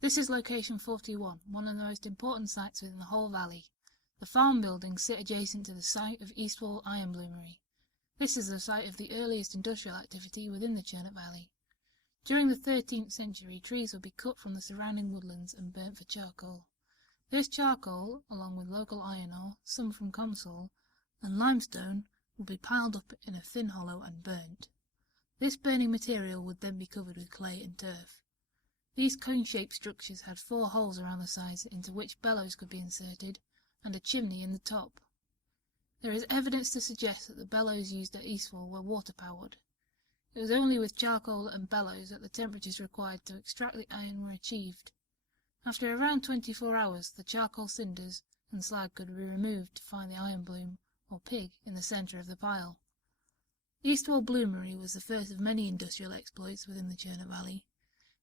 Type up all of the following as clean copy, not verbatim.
This is location 41, one of the most important sites within the whole valley. The farm buildings sit adjacent to the site of Eastwall Iron Bloomery. This is the site of the earliest industrial activity within the Churnup Valley. During the 13th century, trees would be cut from the surrounding woodlands and burnt for charcoal. This charcoal, along with local iron ore, some from Comsall, and limestone, would be piled up in a thin hollow and burnt. This burning material would then be covered with clay and turf. These cone-shaped structures had 4 holes around the sides into which bellows could be inserted, and a chimney in the top. There is evidence to suggest that the bellows used at Eastwall were water-powered. It was only with charcoal and bellows that the temperatures required to extract the iron were achieved. After around 24 hours, the charcoal cinders and slag could be removed to find the iron bloom, or pig, in the centre of the pile. Eastwall Bloomery was the first of many industrial exploits within the Churnup Valley.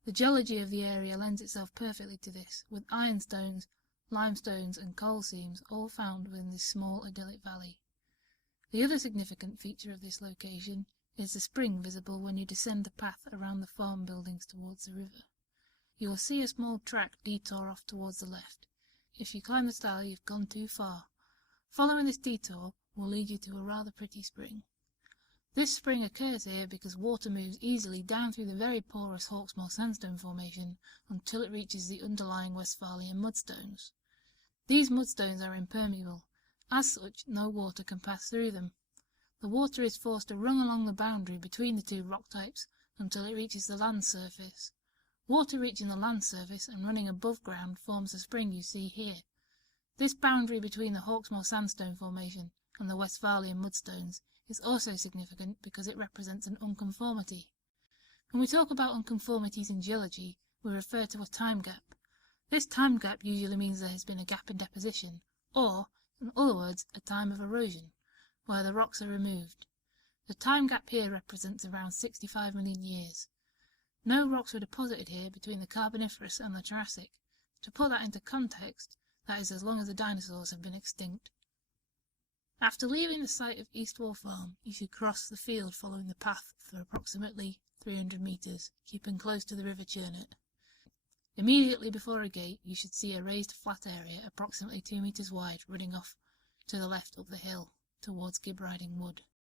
The geology of the area lends itself perfectly to this, with ironstones, limestones and coal seams all found within this small idyllic valley. The other significant feature of this location is the spring visible when you descend the path around the farm buildings towards the river. You will see a small track detour off towards the left. If you climb the stile, you've gone too far. Following this detour will lead you to a rather pretty spring. This spring occurs here because water moves easily down through the very porous Hawksmoor Sandstone Formation until it reaches the underlying Westphalian mudstones. These mudstones are impermeable. As such, no water can pass through them. The water is forced to run along the boundary between the two rock types until it reaches the land surface. Water reaching the land surface and running above ground forms the spring you see here. This boundary between the Hawksmoor Sandstone Formation and the Westphalian mudstones is also significant because it represents an unconformity. When we talk about unconformities in geology, we refer to a time gap. This time gap usually means there has been a gap in deposition, or, in other words, a time of erosion, where the rocks are removed. The time gap here represents around 65 million years. No rocks were deposited here between the Carboniferous and the Triassic. To put that into context, that is as long as the dinosaurs have been extinct. After leaving the site of Eastwall Farm, you should cross the field following the path for approximately 300 metres, keeping close to the River Churnup. Immediately before a gate, you should see a raised flat area approximately 2 metres wide running off to the left up the hill, towards Gibriding Wood.